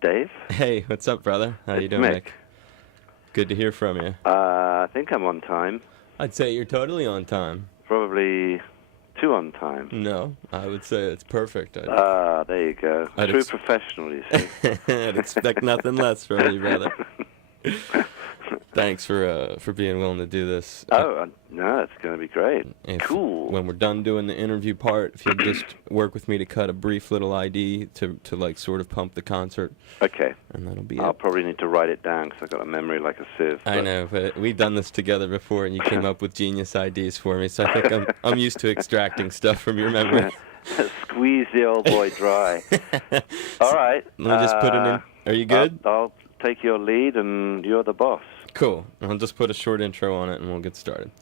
Dave. Hey, what's up, brother? How you doing, Mick? Good to hear from you. I think I'm on time. I'd say you're totally on time. Probably too on time. No, I would say it's perfect. There you go. True professional, you see. I'd expect nothing less from you, brother. Thanks for being willing to do this. No, it's going to be great. Cool. When we're done doing the interview part, if you'll just work with me to cut a brief little ID to like sort of pump the concert. Okay. And that'll be I'll it. probably need to write it down because I've got a memory like a sieve. I know, but we've done this together before, and you came up with genius IDs for me, so I think I'm used to extracting stuff from your memory. Squeeze the old boy dry. All right. Let me just put it in. Are you good? I'll take your lead, and you're the boss. Cool. I'll just put a short intro on it, and we'll get started.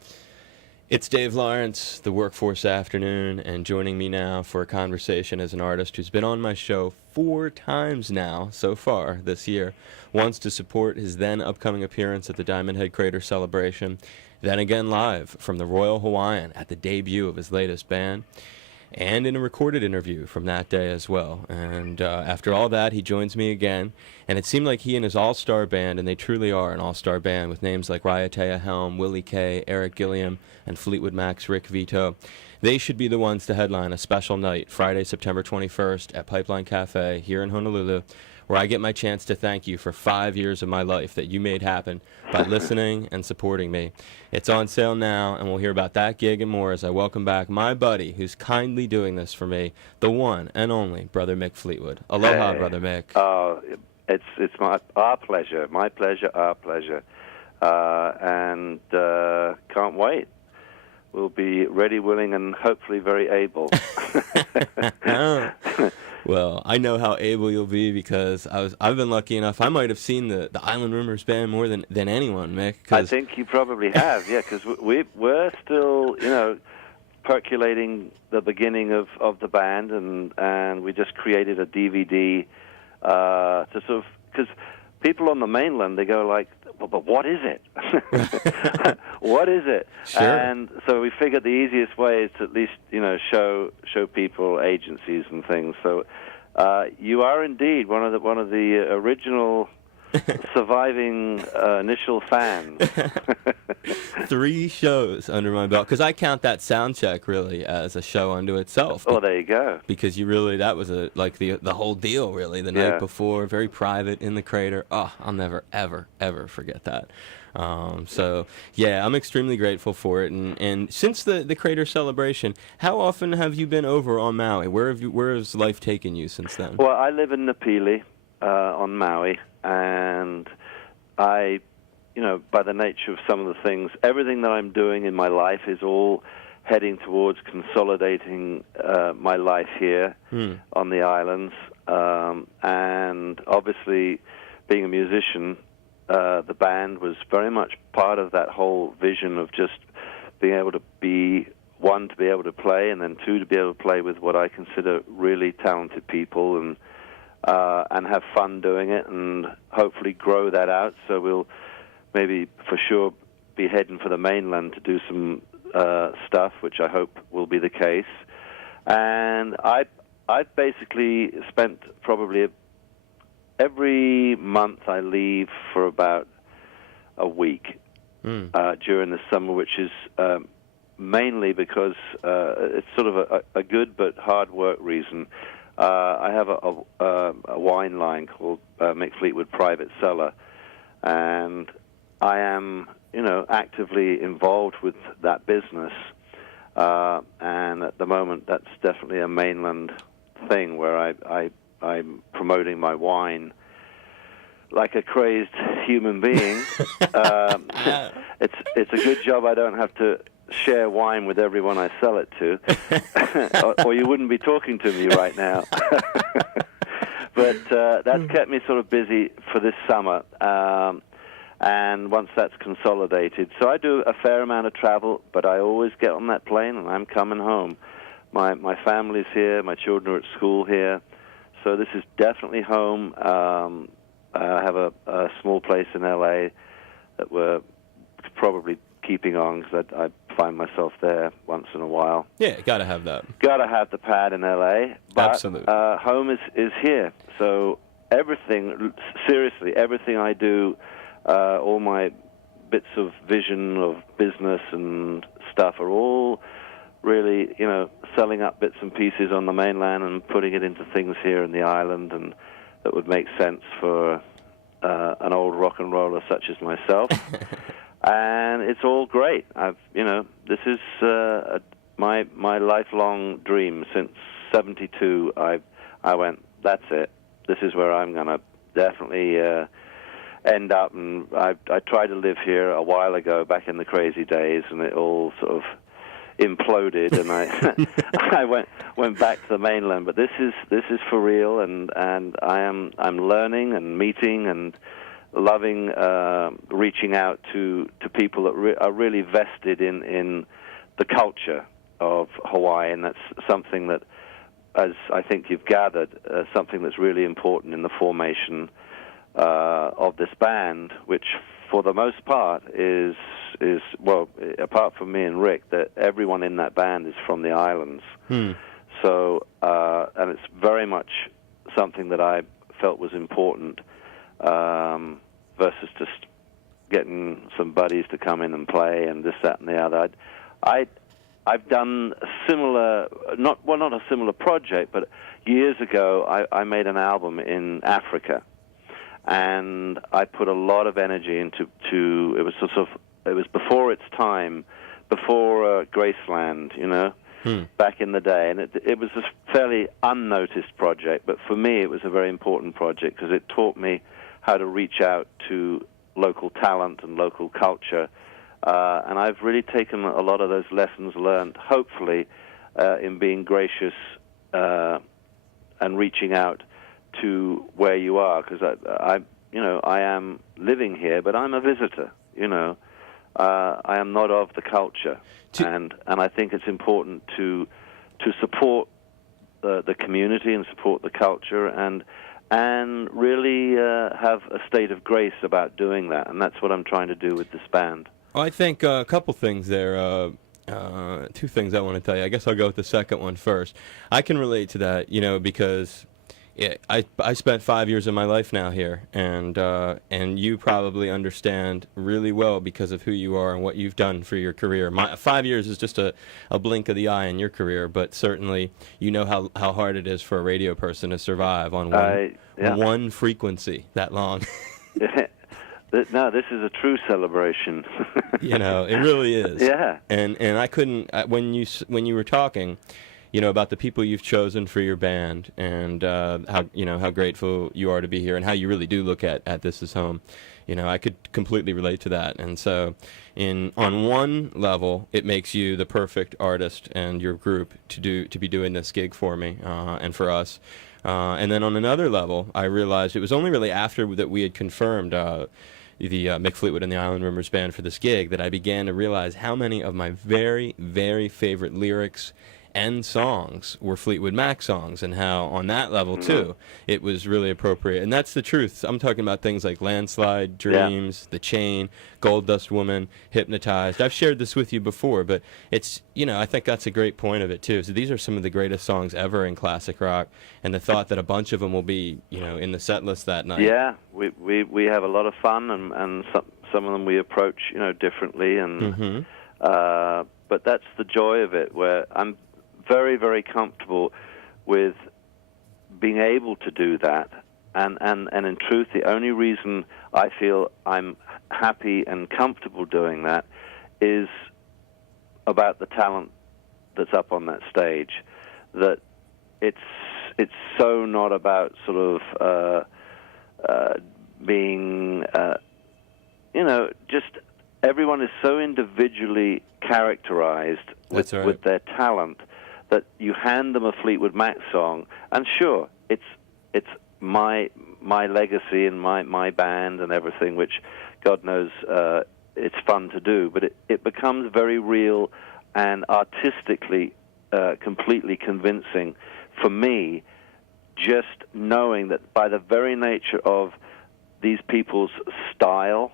It's Dave Lawrence, the Workforce Afternoon, and joining me now for a conversation as an artist who's been on my show 4 times now so far this year. Once to support his then upcoming appearance at the Diamond Head Crater Celebration, then again live from the Royal Hawaiian at the debut of his latest band, and in a recorded interview from that day as well. And after all that, he joins me again, and it seemed like he and his all-star band, and they truly are an all-star band with names like Raiatea Helm, Willie Kay, Eric Gilliam, and Fleetwood Mac's Rick Vito. They should be the ones to headline a special night, Friday, September 21st, at Pipeline Cafe here in Honolulu, where I get my chance to thank you for 5 years of my life that you made happen by listening and supporting me. It's on sale now, and we'll hear about that gig and more as I welcome back my buddy who's kindly doing this for me, the one and only Brother Mick Fleetwood. Aloha, Brother Mick. It's our pleasure, our pleasure. And can't wait. We'll be ready, willing, and hopefully very able. Well, I know how able you'll be because I've been lucky enough. I might have seen the Island Rumors band more than anyone, Mick. I think you probably have, yeah, because we're still, percolating the beginning of the band, and we just created a DVD to sort of, because people on the mainland, they go like, but what is it? What is it? Sure. And so we figured the easiest way is to at least, show people, agencies and things. So you are indeed one of the original surviving initial fans. 3 shows under my belt, because I count that sound check really as a show unto itself. Oh, there you go. Because that was the whole deal really, the night before, very private in the crater. Oh, I'll never ever ever forget that. So yeah, I'm extremely grateful for it. And since the crater celebration, how often have you been over on Maui? Where has life taken you since then? Well, I live in Napili on Maui, and I, by the nature of some of the things, everything that I'm doing in my life is all heading towards consolidating my life here on the islands. And obviously, being a musician, the band was very much part of that whole vision of just being able to be, 1, to be able to play, and then 2, to be able to play with what I consider really talented people and have fun doing it, and hopefully grow that out. So we'll maybe for sure be heading for the mainland to do some stuff, which I hope will be the case. And I've basically spent probably every month I leave for about a week during the summer, which is mainly because it's sort of a good but hard work reason. I have a wine line called Mick Fleetwood Private Cellar, and I am, actively involved with that business. And at the moment, that's definitely a mainland thing where I'm promoting my wine like a crazed human being. It's a good job I don't have to share wine with everyone I sell it to, or you wouldn't be talking to me right now. But that's kept me sort of busy for this summer, and once that's consolidated. So I do a fair amount of travel, but I always get on that plane and I'm coming home. My family's here, my children are at school here, so this is definitely home. I have a small place in L.A. that we're probably keeping on because I find myself there once in a while. Yeah, got to have that. Got to have the pad in L.A., but absolutely. Home is here. So everything, seriously, everything I do, all my bits of vision of business and stuff are all really, selling up bits and pieces on the mainland and putting it into things here in the island, and that would make sense for an old rock and roller such as myself. And it's all great. This is my lifelong dream. Since '72, I went, that's it. This is where I'm going to definitely end up. And I tried to live here a while ago, back in the crazy days, and it all sort of imploded, and I went back to the mainland. But this is for real, and I'm learning and meeting and loving reaching out to people that are really vested in the culture of Hawaii, and that's something that, as I think you've gathered, something that's really important in the formation of this band, which for the most part is well, apart from me and Rick, that everyone in that band is from the islands. So, and it's very much something that I felt was important, versus just getting some buddies to come in and play and this, that, and the other. I've done a similar, not a similar project, but years ago I made an album in Africa, and I put a lot of energy into. It was before its time, before Graceland, back in the day, and it was a fairly unnoticed project, but for me it was a very important project because it taught me how to reach out to local talent and local culture, and I've really taken a lot of those lessons learned, hopefully, in being gracious and reaching out to where you are, because I am living here, but I'm a visitor. I am not of the culture, and I think it's important to support the community and support the culture and really have a state of grace about doing that, and that's what I'm trying to do with this band. I think a couple things there. Two things I want to tell you. I guess I'll go with the second one first. I can relate to that, because I spent 5 years of my life now here, and you probably understand really well because of who you are and what you've done for your career. 5 years is just a blink of the eye in your career, but certainly you know how hard it is for a radio person to survive on one frequency that long. No, this is a true celebration. It really is. Yeah. And I couldn't when you were talking, about the people you've chosen for your band, and how grateful you are to be here, and how you really do look at this as home. I could completely relate to that. And so, on one level, it makes you the perfect artist and your group to be doing this gig for me and for us. And then on another level, I realized it was only really after that we had confirmed the Mick Fleetwood and the Island Rumors Band for this gig that I began to realize how many of my very, very favorite lyrics and songs were Fleetwood Mac songs, and how on that level too it was really appropriate. And that's the truth. I'm talking about things like Landslide, Dreams, The Chain, Gold Dust Woman, Hypnotized. I've shared this with you before, but it's I think that's a great point of it too. So these are some of the greatest songs ever in classic rock, and the thought that a bunch of them will be in the set list that night. Yeah, we have a lot of fun, and some of them we approach differently, and but that's the joy of it, where I'm very, very comfortable with being able to do that. And in truth, the only reason I feel I'm happy and comfortable doing that is about the talent that's up on that stage. That it's so not about sort of being, just everyone is so individually characterized with their talent, that you hand them a Fleetwood Mac song, and sure, it's my legacy and my band and everything, which God knows it's fun to do, but it becomes very real and artistically completely convincing for me, just knowing that by the very nature of these people's style,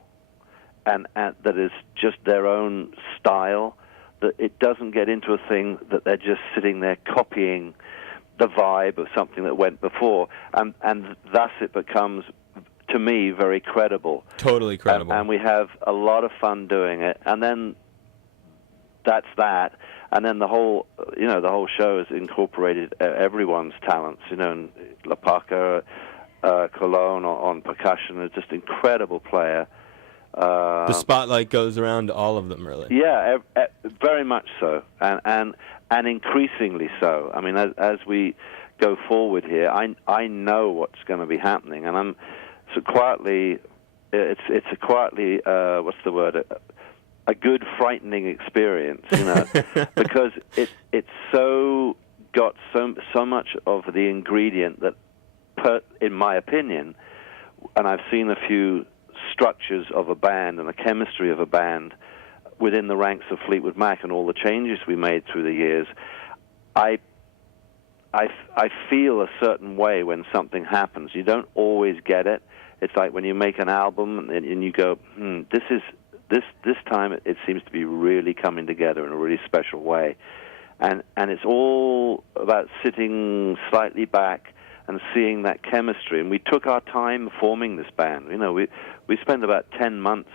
and that is just their own style, that it doesn't get into a thing that they're just sitting there copying the vibe of something that went before, and thus it becomes, to me, very credible. Totally credible. And we have a lot of fun doing it, and then that's that. And then the whole show has incorporated everyone's talents, and La Paca, Colon on percussion, is just incredible player. The spotlight goes around to all of them, really. Yeah, very much so, and increasingly so. I mean, as we go forward here, I know what's going to be happening, and I'm so quietly. It's a quietly what's the word? A good frightening experience, because it's so got so much of the ingredient that, in my opinion, and I've seen a few structures of a band and the chemistry of a band within the ranks of Fleetwood Mac and all the changes we made through the years. I feel a certain way when something happens. You don't always get it. It's like when you make an album and you go, this time it seems to be really coming together in a really special way, and it's all about sitting slightly back and seeing that chemistry. And we took our time forming this band. We spent about 10 months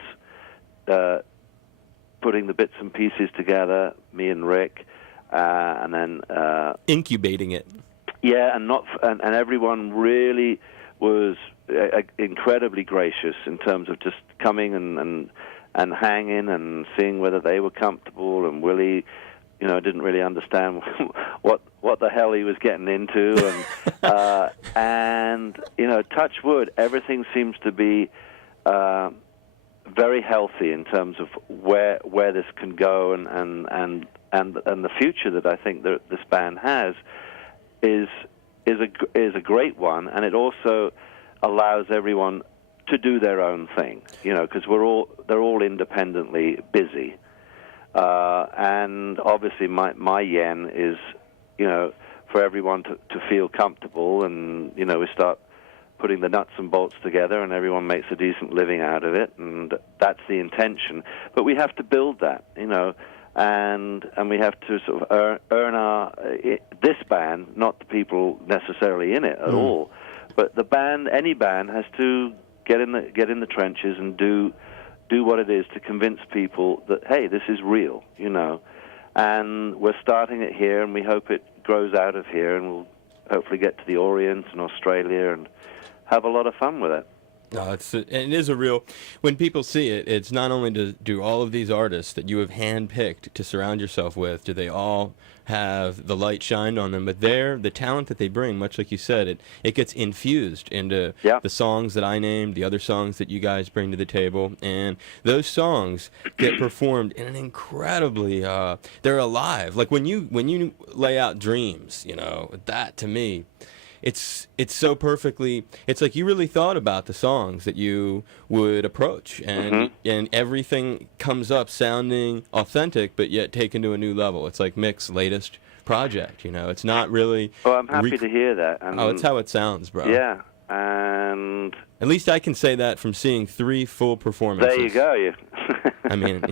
putting the bits and pieces together, me and Rick, and then incubating it. Yeah, and everyone really was incredibly gracious in terms of just coming and hanging and seeing whether they were comfortable. And Willie, didn't really understand what the hell he was getting into. And Touchwood, everything seems to be very healthy in terms of where this can go, and the future that I think that this band has is a great one, and it also allows everyone to do their own thing, because they're all independently busy, and obviously my yen is, for everyone to feel comfortable, and we start putting the nuts and bolts together, and everyone makes a decent living out of it, and that's the intention. But we have to build that, and we have to sort of earn our this band, not the people necessarily in it at all, but the band. Any band has to get in the trenches and do what it is to convince people that, hey, this is real, and we're starting it here, and we hope it grows out of here, and we'll hopefully get to the Orient and Australia and have a lot of fun with it. No, it is a real. When people see it, it's not only do all of these artists that you have handpicked to surround yourself with, do they all have the light shined on them, but the talent that they bring, much like you said, it gets infused into the songs that I named, the other songs that you guys bring to the table, and those songs get performed in an incredibly. They're alive. Like when you lay out Dreams, that to me. It's so perfectly. It's like you really thought about the songs that you would approach, and everything comes up sounding authentic, but yet taken to a new level. It's like Mick's latest project. It's not really. Well, I'm happy to hear that. It's how it sounds, bro. Yeah, and at least I can say that from seeing 3 full performances. There you go. I mean,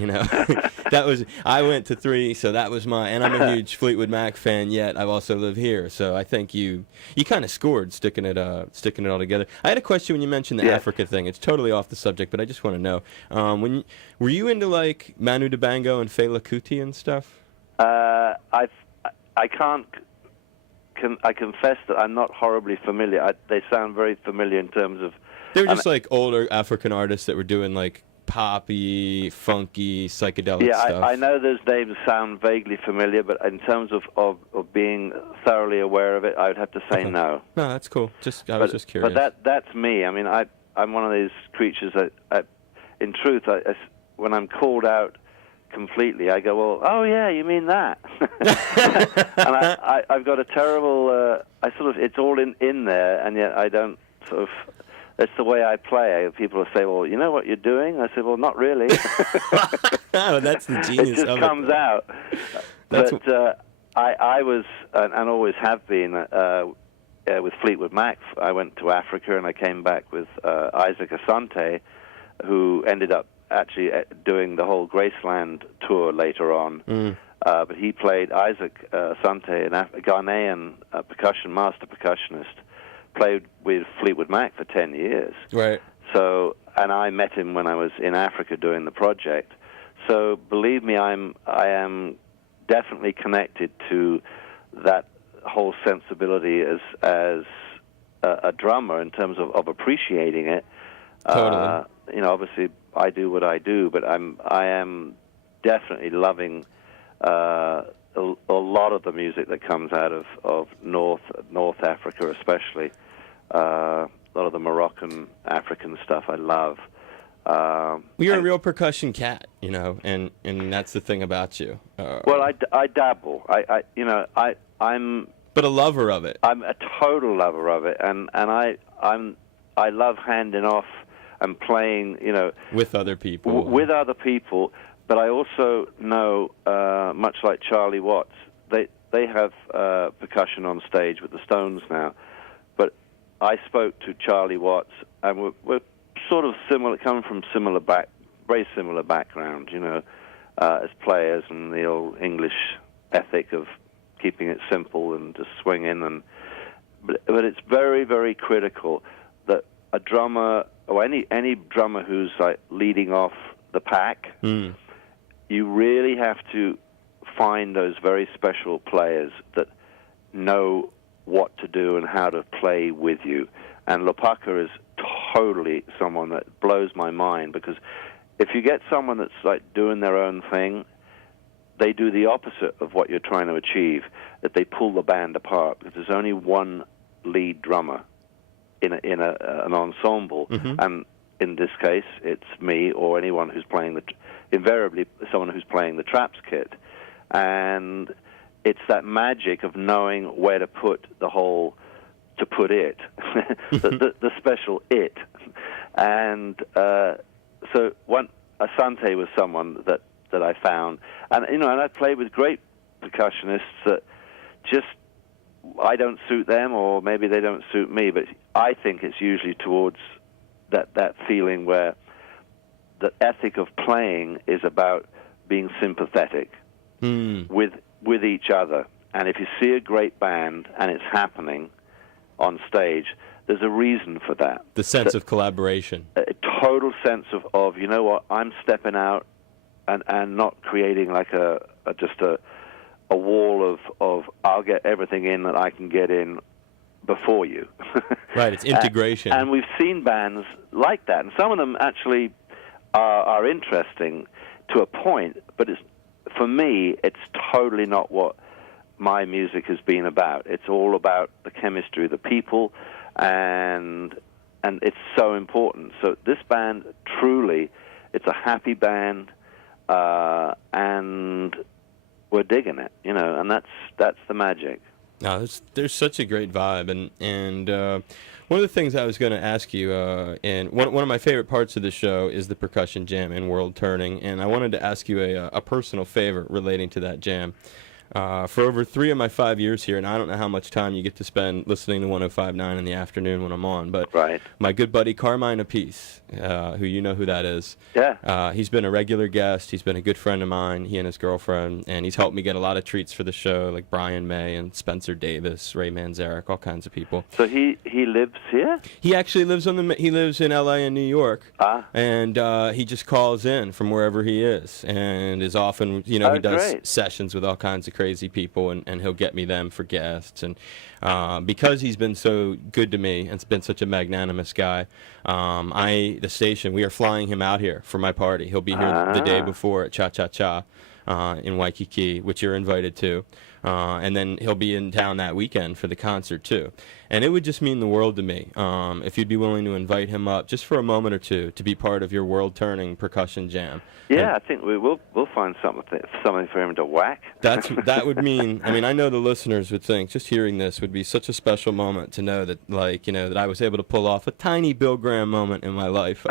I went to 3, so that was and I'm a huge Fleetwood Mac fan, yet I also live here, so I think you kind of scored sticking it all together. I had a question when you mentioned the Africa thing. It's totally off the subject, but I just want to know, were you into like Manu Dibango and Fela Kuti and stuff? I confess that I'm not horribly familiar. They sound very familiar in terms of. They were just like older African artists that were doing like poppy, funky, psychedelic stuff. Yeah, I know those names sound vaguely familiar, but in terms of being thoroughly aware of it, I would have to say no. No, that's cool. I was just curious. But that's me. I mean, I'm one of these creatures that, in truth, when I'm called out completely, I go, well, oh yeah, you mean that? And I've got a terrible. It's all in there, and yet I don't sort of. That's the way I play. People will say, well, you know what you're doing? I said, well, not really. Oh, that's the genius of it. It just comes out. But I was, and always have been, with Fleetwood Mac. I went to Africa, and I came back with Isaac Asante, who ended up actually doing the whole Graceland tour later on. but he played Isaac Sante, a Ghanaian master percussionist, played with Fleetwood Mac for 10 years. Right. So, and I met him when I was in Africa doing the project. So believe me, I am definitely connected to that whole sensibility as a drummer in terms of appreciating it. Totally. Obviously I do what I do, but I am definitely loving a lot of the music that comes out of North Africa, especially. A lot of the Moroccan African stuff I love. You're a real percussion cat, and that's the thing about you. Well, I dabble. I'm. But a lover of it. I'm a total lover of it, and I love handing off and playing, with other people. With other people, but I also know, much like Charlie Watts, they have percussion on stage with the Stones now, but I spoke to Charlie Watts, and we're sort of similar, coming from very similar background, as players, and the old English ethic of keeping it simple and just swinging, but it's very, very critical that a drummer, or any drummer who's like leading off the pack, you really have to find those very special players that know what to do and how to play with you. And Lopaka is totally someone that blows my mind, because if you get someone that's like doing their own thing, they do the opposite of what you're trying to achieve, that they pull the band apart, because there's only one lead drummer in an ensemble, and in this case, it's me or anyone who's playing invariably someone who's playing the traps kit, and it's that magic of knowing where to put it, the special it, and so Asante was someone that I found, and I played with great percussionists that just I don't suit them, or maybe they don't suit me, but I think it's usually towards that feeling where the ethic of playing is about being sympathetic with each other. And if you see a great band and it's happening on stage, there's a reason for that. The sense of collaboration. A total sense of I'm stepping out and not creating like just a wall of I'll get everything in that I can get in before you. Right, it's integration. And we've seen bands like that, and some of them actually are interesting to a point, but for me, it's totally not what my music has been about. It's all about the chemistry of the people, and it's so important. So this band, truly, it's a happy band, and we're digging it, and that's the magic. No, there's such a great vibe, and one of the things I was going to ask you, and one of my favorite parts of the show is the percussion jam and World Turning, and I wanted to ask you a personal favor relating to that jam. For over 3 of my 5 years here, and I don't know how much time you get to spend listening to 105.9 in the afternoon when I'm on, but right. My good buddy Carmine Appice, who you know who that is. Yeah. He's been a regular guest. He's been a good friend of mine, he and his girlfriend, and he's helped me get a lot of treats for the show, like Brian May and Spencer Davis, Ray Manzarek, all kinds of people. So he lives here? He actually lives he lives in L.A. and New York, and he just calls in from wherever he is, and is often, he does great. sessions with all kinds of crazy people, and he'll get me them for guests, and because he's been so good to me and has been such a magnanimous guy, the station, we are flying him out here for my party. He'll be here the day before at Cha Cha Cha in Waikiki, which you're invited to, and then he'll be in town that weekend for the concert too. And it would just mean the world to me if you'd be willing to invite him up just for a moment or two to be part of your World Turning percussion jam. Yeah, I think we'll find something for him to whack. That would mean, I know the listeners would think just hearing this would be such a special moment to know that, that I was able to pull off a tiny Bill Graham moment in my life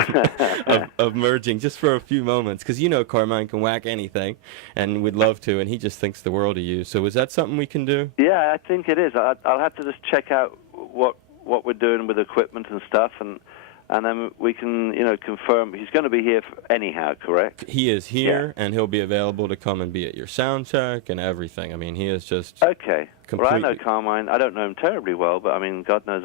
of merging just for a few moments, because Carmine can whack anything and would love to, and he just thinks the world of you. So is that something we can do? Yeah, I think it is. I'll have to just check out what we're doing with equipment and stuff, and and then we can, confirm. He's going to be here anyhow, correct? He is here, and he'll be available to come and be at your sound check and everything. I mean, he is just okay. completely... Well, I know Carmine. I don't know him terribly well, but I mean, God knows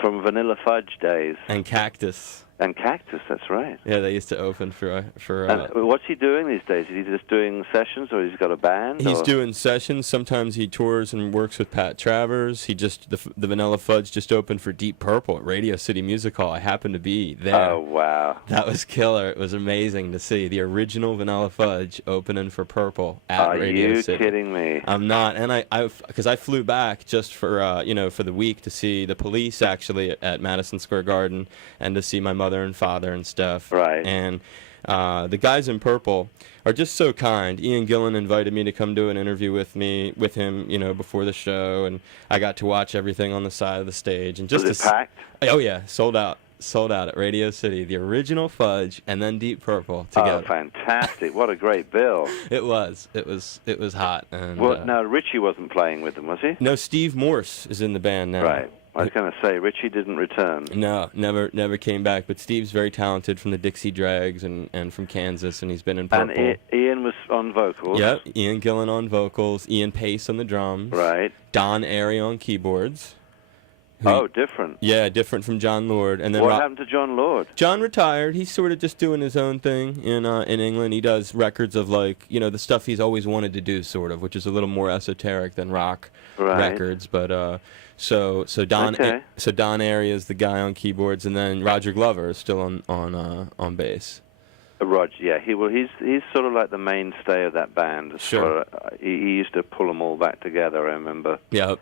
from Vanilla Fudge days. And Cactus. And Cactus, that's right. Yeah, they used to open for. And what's he doing these days? Is he just doing sessions, or he's got a band? He's doing sessions. Sometimes he tours and works with Pat Travers. The Vanilla Fudge just opened for Deep Purple at Radio City Music Hall. I happened to be there. Oh wow, that was killer. It was amazing to see the original Vanilla Fudge opening for Purple at Radio City. Are you kidding me? I'm not, and because I flew back just for for the week to see the Police actually at Madison Square Garden and to see my mother and father and stuff. Right. And the guys in Purple are just so kind. Ian Gillan invited me to come do an interview with him, before the show, and I got to watch everything on the side of the stage. And just was it packed? Oh yeah, sold out at Radio City. The original Fudge and then Deep Purple together. Oh, fantastic! What a great bill. It was hot. And, no, Richie wasn't playing with them, was he? No, Steve Morse is in the band now. Right. I was going to say, Richie didn't return. No, never came back. But Steve's very talented from the Dixie Dregs and from Kansas, and he's been in Purple. And Ian was on vocals. Yep, Ian Gillan on vocals, Ian Pace on the drums. Right. Don Airy on keyboards. Different. Yeah, different from John Lord. And then what happened to John Lord? John retired. He's sort of just doing his own thing in England. He does records of the stuff he's always wanted to do, sort of, which is a little more esoteric than rock records. But so Don Airy is the guy on keyboards, and then Roger Glover is still on bass. Roger, yeah, he's sort of like the mainstay of that band. Sure. He used to pull them all back together. I remember. Yep.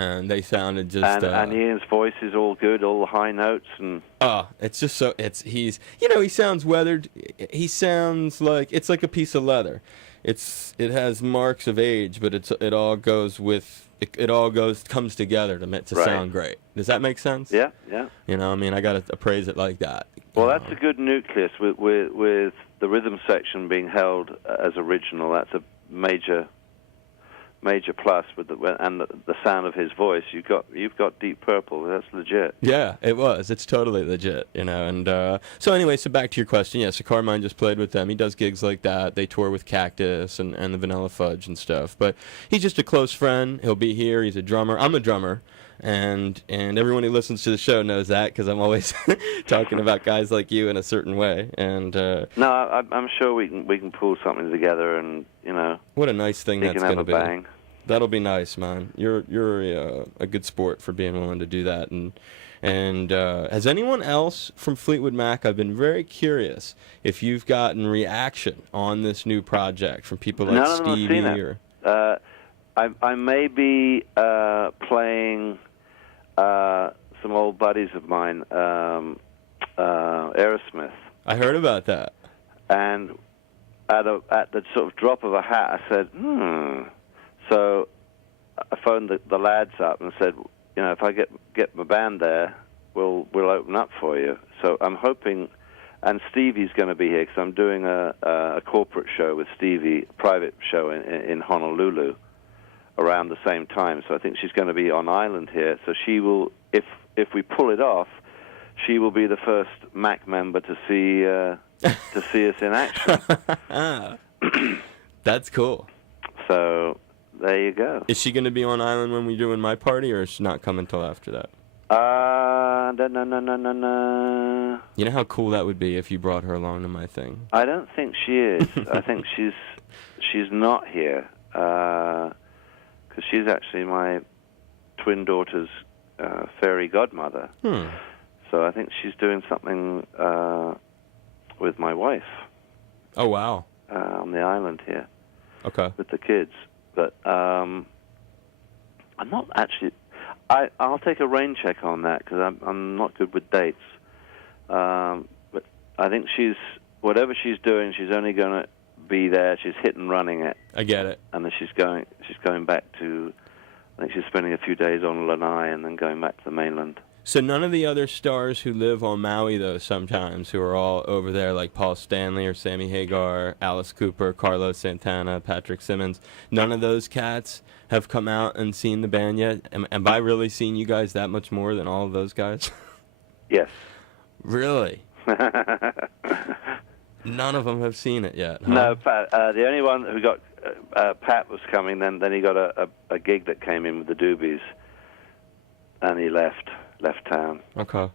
And they sounded just... And Ian's voice is all good, all the high notes and... it's just so... he sounds weathered. He sounds like... It's like a piece of leather. It has marks of age, but it all goes with... It all comes together to sound great. Does that make sense? Yeah. I got to appraise it like that. Well, that's a good nucleus with the rhythm section being held as original. That's a major plus with the sound of his voice. You've got Deep Purple. That's legit. Yeah, it was. It's totally legit, And so anyway, so back to your question. Yeah, so Carmine just played with them. He does gigs like that. They tour with Cactus and the Vanilla Fudge and stuff. But he's just a close friend. He'll be here. He's a drummer. I'm a drummer. And everyone who listens to the show knows that because I'm always talking about guys like you in a certain way. And no, I'm sure we can pull something together, and what a nice thing that's going to be. Bang. That'll be nice, man. You're a good sport for being willing to do that. And has anyone else from Fleetwood Mac? I've been very curious if you've gotten reaction on this new project from people like Stevie or. I may be playing some old buddies of mine, Aerosmith. I heard about that. And at the sort of drop of a hat, I said, So I phoned the lads up and said, if I get my band there, we'll open up for you. So I'm hoping, and Stevie's going to be here because I'm doing a corporate show with Stevie, a private show in Honolulu around the same time. So I think she's going to be on island here. So she will, if we pull it off, she will be the first Mac member to see us in action. That's cool. So there you go. Is she going to be on island when we're doing my party, or is she not coming till after that? No. You know how cool that would be if you brought her along to my thing? I don't think she is. I think she's not here. Because she's actually my twin daughter's fairy godmother. So I think she's doing something with my wife. Oh, wow. On the island here. Okay. With the kids. But I'm not actually... I'll take a rain check on that because I'm not good with dates. But I think whatever she's doing, she's only going to be there. She's hit and running it. I get it. And then she's going back to, I think she's spending a few days on Lanai and then going back to the mainland. So none of the other stars who live on Maui, though, sometimes, who are all over there, like Paul Stanley or Sammy Hagar, Alice Cooper, Carlos Santana, Patrick Simmons, none of those cats have come out and seen the band yet? Have I really seen you guys that much more than all of those guys? Yes. Really? None of them have seen it yet, huh? No, Pat, the only one who got Pat was coming. Then he got a gig that came in with the Doobies, and he left town. Okay.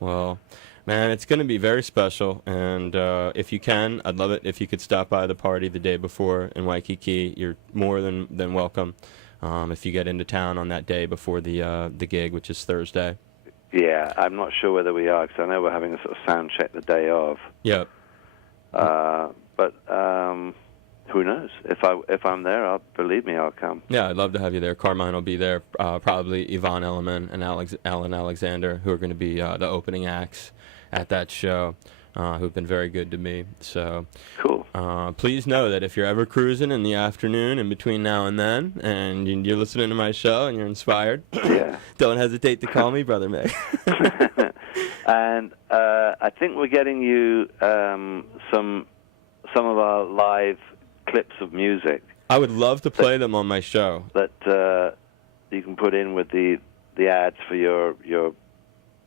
Well, man, it's going to be very special, and if you can, I'd love it if you could stop by the party the day before in Waikiki. You're more than welcome if you get into town on that day before the gig, which is Thursday. Yeah, I'm not sure whether we are, because I know we're having a sort of sound check the day of. Yep. But who knows? If I'm there, believe me, I'll come. Yeah, I'd love to have you there. Carmine will be there. Probably Yvonne Elliman and Alan Alexander, who are going to be the opening acts at that show, who've been very good to me. So cool. Please know that if you're ever cruising in the afternoon in between now and then, and you're listening to my show and you're inspired, yeah. Don't hesitate to call me, Brother Mick. And I think we're getting you some of our live clips of music. I would love to play them on my show. That you can put in with the ads for your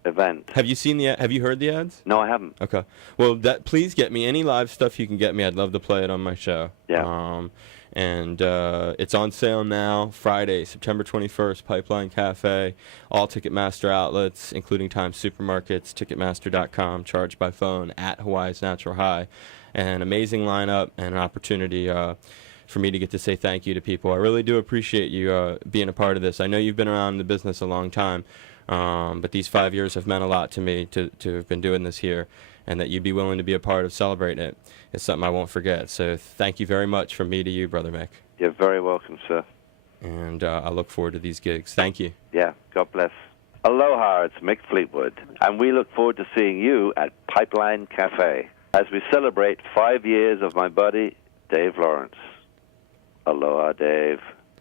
event. Have you heard the ads? No, I haven't. Okay. Well, please get me any live stuff you can get me. I'd love to play it on my show. Yeah. And it's on sale now, Friday, September 21st, Pipeline Cafe, all Ticketmaster outlets, including Times Supermarkets, Ticketmaster.com, charged by phone at Hawaii's Natural High. An amazing lineup and an opportunity for me to get to say thank you to people. I really do appreciate you being a part of this. I know you've been around the business a long time, but these 5 years have meant a lot to me to have been doing this here, and that you'd be willing to be a part of celebrating it is something I won't forget. So thank you very much from me to you, Brother Mick. You're very welcome, sir. And I look forward to these gigs. Thank you. Yeah, God bless. Aloha, it's Mick Fleetwood, and we look forward to seeing you at Pipeline Cafe as we celebrate 5 years of my buddy, Dave Lawrence. Aloha, Dave.